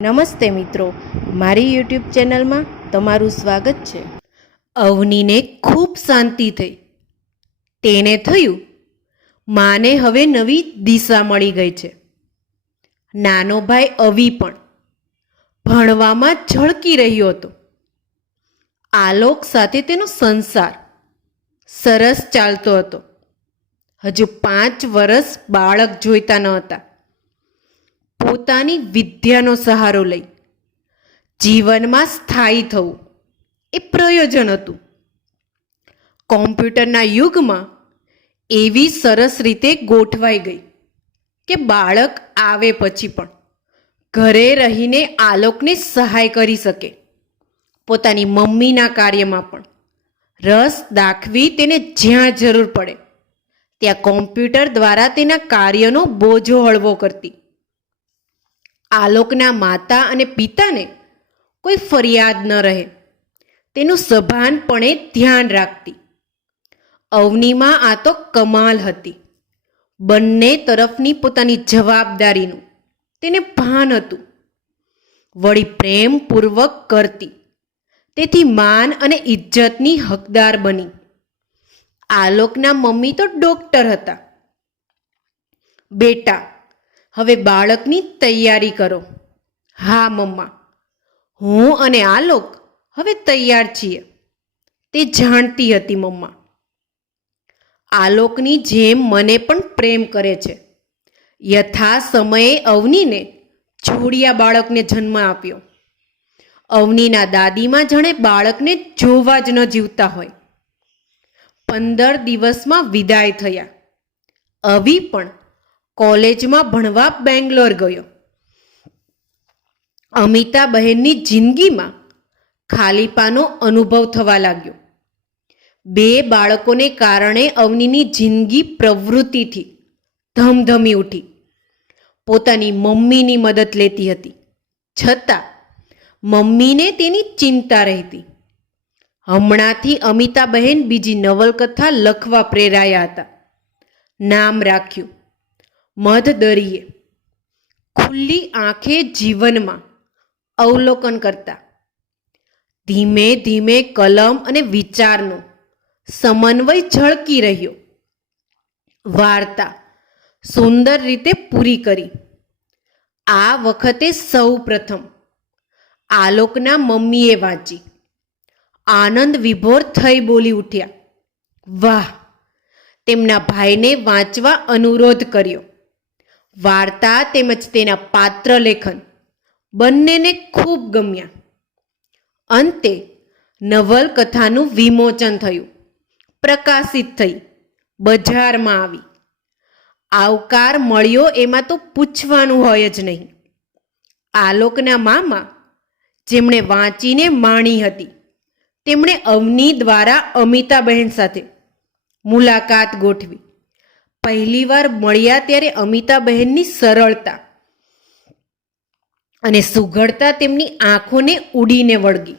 નમસ્તે મિત્રો, મારી યુટ્યુબ ચેનલમાં તમારું સ્વાગત છે. અવનીને ખૂબ શાંતિ થઈ. તેને થયું માને હવે નવી દિશા મળી ગઈ છે. નાનો ભાઈ અવી પણ ભણવામાં ઝળકી રહ્યો હતો. આલોક સાથે તેનો સંસાર સરસ ચાલતો હતો. હજુ 5 વર્ષ બાળક જોઈતા ન હતા. પોતાની વિદ્યાનો સહારો લઈ જીવનમાં સ્થાયી થવું એ પ્રયોજન હતું. કોમ્પ્યુટરના યુગમાં એવી સરસ રીતે ગોઠવાઈ ગઈ કે બાળક આવે પછી પણ ઘરે રહીને આલોકને સહાય કરી શકે. પોતાની મમ્મીના કાર્યમાં પણ રસ દાખવી તેને જ્યાં જરૂર પડે ત્યાં કોમ્પ્યુટર દ્વારા તેના કાર્યનો બોજો હળવો કરતી. આલોકના માતા અને પિતાને કોઈ ફરિયાદ ન રહે તેનું સભાનપણે ધ્યાન રાખતી. અવનીમાં આ તો કમાલ હતી. બંને તરફની પોતાની જવાબદારીનું તેને ભાન હતું. વળી પ્રેમપૂર્વક કરતી, તેથી માન અને ઇજ્જતની હકદાર બની. આલોકના મમ્મી તો ડોક્ટર હતા. બેટા, હવે બાળકની તૈયારી કરો. હા મમ્મા, હું અને આલોક હવે તૈયાર છીએ, તે જાણતી હતી મમ્મા. આલોકની જેમ મને પણ પ્રેમ કરે છે. યથા સમયે અવનીને જોડિયા બાળકને જન્મ આપ્યો. અવનીના દાદીમાં જાણે બાળકને જોવા જ ન જીવતા હોય. 15 દિવસમાં વિદાય થયા. અવી પણ કોલેજમાં ભણવા બેંગ્લોર ગયો. અમિતા બહેનની જિંદગીમાં ખાલીપાનો અનુભવ થવા લાગ્યો. 2 બાળકોને કારણે અવનીની જિંદગી પ્રવૃત્તિથી ધમધમી ઉઠી. પોતાની મમ્મીની મદદ લેતી હતી, છતાં મમ્મીને તેની ચિંતા રહેતી. હમણાંથી અમિતા બહેન બીજી નવલકથા લખવા પ્રેરાયા હતા. નામ રાખ્યું મધદરિયે. ખુલ્લી આંખે જીવનમાં અવલોકન કરતા. ધીમે ધીમે કલમ અને વિચારનો સમન્વય ઝળકી રહ્યો. વાર્તા સુંદર રીતે પૂરી કરી. આ વખતે સૌ પ્રથમ આલોકના મમ્મીએ વાંચી. આનંદ વિભોર થઈ બોલી ઉઠ્યા, વાહ! તેમના ભાઈને વાંચવા અનુરોધ કર્યો. વાર્તા તેમજ તેના પાત્ર લેખન બંનેને ખૂબ ગમ્યા. અંતે નવલકથાનું વિમોચન થયું, પ્રકાશિત થઈ, બજારમાં આવી. આવકાર મળ્યો એમાં તો પૂછવાનું હોય જ નહીં. આલોકના મામા, જેમણે વાંચીને માણી હતી, તેમણે અવની દ્વારા અમિતા બહેન સાથે મુલાકાત ગોઠવી. પહેલીવાર મળ્યા ત્યારે અમિતા બહેનની સરળતા અને સુઘડતા તેમની આંખોને ઉડીને વળગી.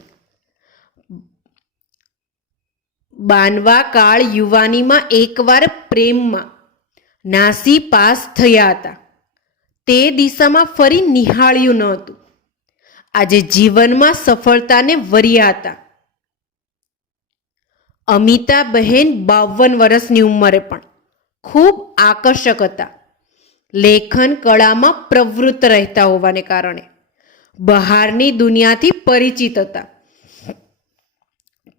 બાનવા કાળ યુવાનીમાં એકવાર પ્રેમમાં નાસી પાસ થયા હતા. તે દિશામાં ફરી નિહાળ્યું ન હતું. આજે જીવનમાં સફળતાને વર્યા હતા. અમિતા બહેન 52 વર્ષની ઉંમરે પણ ખૂબ આકર્ષક હતા. લેખન કળામાં પ્રવૃત્ત રહેતા હોવાને કારણે બહારની દુનિયાથી પરિચિત હતા.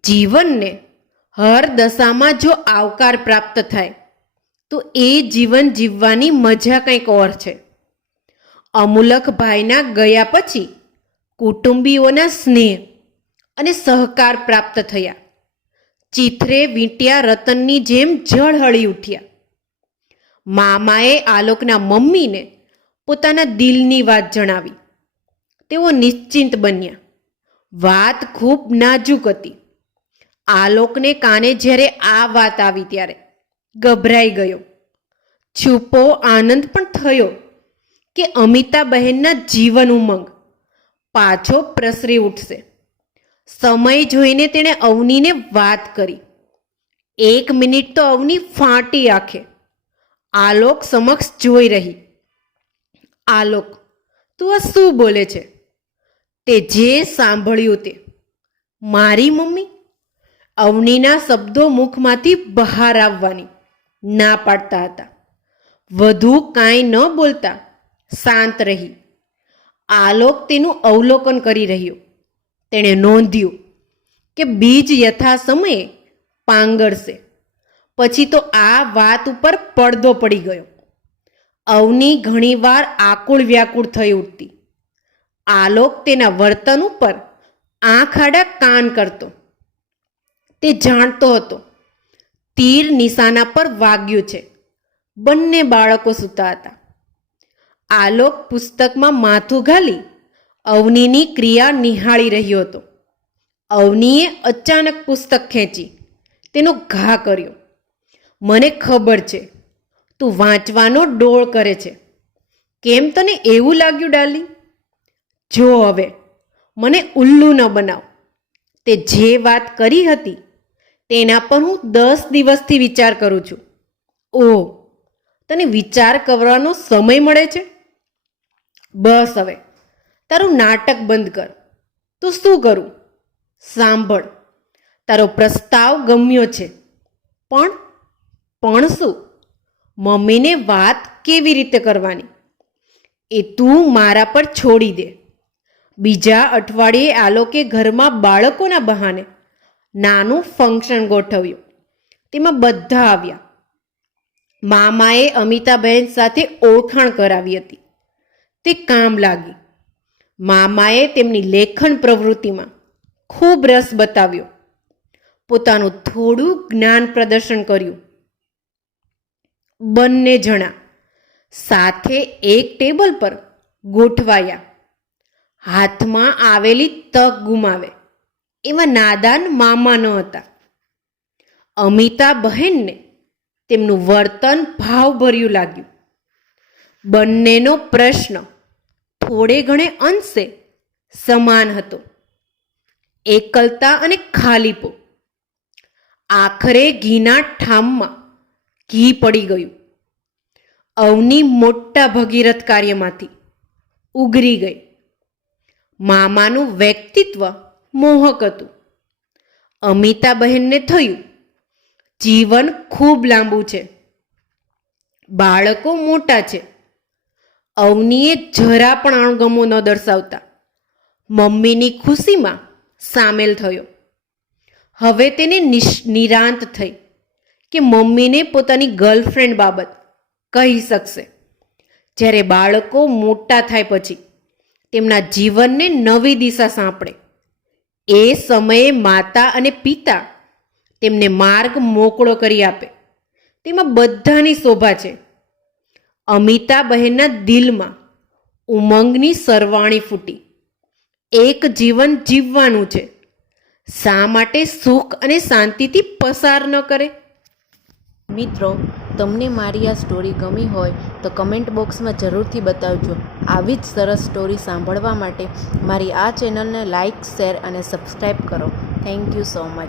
જીવનને હર દશામાં જો આવકાર પ્રાપ્ત થાય તો એ જીવન જીવવાની મજા કંઈક ઓર છે. અમુલકભાઈના ગયા પછી કુટુંબીઓના સ્નેહ અને સહકાર પ્રાપ્ત થયા. ચીથરે વીંટ્યા રતનની જેમ ઝળહળી ઉઠ્યા. મામાએ આલોકના મમ્મીને પોતાના દિલની વાત જણાવી. તેઓ નિશ્ચિંત બન્યા. વાત ખૂબ નાજુક હતી. આલોકને કાને જ્યારે આ વાત આવી ત્યારે ગભરાઈ ગયો. છુપો આનંદ પણ થયો કે અમિતા બહેનના જીવન ઉમંગ પાછો પ્રસરી ઉઠશે. સમય જોઈને તેણે અવનીને વાત કરી. 1 મિનિટ તો અવની ફાટી આંખે આલોક સમક્ષ જોઈ રહી. આલોક, તું આ શું બોલે છે? તે જે સાંભળ્યું તે મારી મમ્મી. અવનીના શબ્દો મુખમાંથી બહાર આવવાની ના પાડતા હતા. વધુ કાંઈ ન બોલતા શાંત રહી. આલોક તેનું અવલોકન કરી રહ્યો. તેણે નોંધ્યું કે બીજ યથા સમયે પાંગરશે. પછી તો આ વાત ઉપર પડદો પડી ગયો. અવની ઘણીવાર આકુળ વ્યાકુળ થઈ ઉઠતી. આલોક તેના વર્તન ઉપર આંખ આડા કાન કરતો. તે જાણતો હતો તીર નિશાના પર વાગ્યું છે. બંને બાળકો સૂતા હતા. આલોક પુસ્તકમાં માથું ઘાલી અવનીની ક્રિયા નિહાળી રહ્યો હતો. અવનીએ અચાનક પુસ્તક ખેંચી તેનો ઘા કર્યો. મને ખબર છે તું વાંચવાનો ડોળ કરે છે. કેમ તને એવું લાગ્યું ડાલી? જો હવે મને ઉલ્લુ ન બનાવ. તે જે વાત કરી હતી તેના પર હું 10 દિવસથી વિચાર કરું છું. ઓહ, તને વિચાર કરવાનો સમય મળે છે? બસ હવે તારું નાટક બંધ કર. તો શું કરું? સાંભળ, તારો પ્રસ્તાવ ગમ્યો છે, પણ શું? મમ્મીને વાત કેવી રીતે કરવાની એ તું મારા પર છોડી દે. બીજા અઠવાડિયે આલોકે ઘરમાં બાળકોના બહાને નાનું ફંક્શન ગોઠવ્યું. તેમાં બધા આવ્યા. મામાએ અમિતાબહેન સાથે ઓળખાણ કરાવી હતી. તે કામ લાગી. મામાએ તેમની લેખન પ્રવૃત્તિમાં ખૂબ રસ બતાવ્યો. પોતાનું થોડું જ્ઞાન પ્રદર્શન કર્યું. બંને જણા સાથે એક ટેબલ પર ગોઠવાયા. હાથમાં આવેલી તક ગુમાવે એવા નાદાન મામા ન હતા. અમિતાબહેનને તેમનું વર્તન ભાવભર્યું લાગ્યું. બંનેનો પ્રશ્ન થોડે ઘણે અંશે સમાન હતો. એકલતા અને ખાલીપો. આખરે ઘીના ઠામમાં ઘી પડી ગયું. અવની મોટા ભગીરથ કાર્યમાંથી ઉગરી ગઈ. મામાનું વ્યક્તિત્વ મોહક હતું. અમિતાબહેનને થયું જીવન ખૂબ લાંબુ છે, બાળકો મોટા છે. અવનીએ જરા પણ અણગમો ન દર્શાવતા મમ્મીની ખુશીમાં સામેલ થયો. હવે તેને નિરાંત થઈ કે મમ્મીને પોતાની ગર્લફ્રેન્ડ બાબત કહી શકશે. જ્યારે બાળકો મોટા થાય પછી તેમના જીવનને નવી દિશા સાંપડે એ સમયે માતા અને પિતા તેમને માર્ગ મોકળો કરી આપે તેમાં બધાની શોભા છે. અમિતાબહેનના દિલમાં ઉમંગની સરવાણી ફૂટી. એક જીવન જીવવાનું છે, શા માટે સુખ અને શાંતિથી પસાર ન કરે? મિત્રો, તમને મારી આ સ્ટોરી ગમી હોય તો કમેન્ટ બોક્સમાં જરૂરથી બતાવજો. આવી જ સરસ સ્ટોરી સાંભળવા માટે મારી આ ચેનલને લાઇક, શેર અને સબસ્ક્રાઈબ કરો. Thank you so much.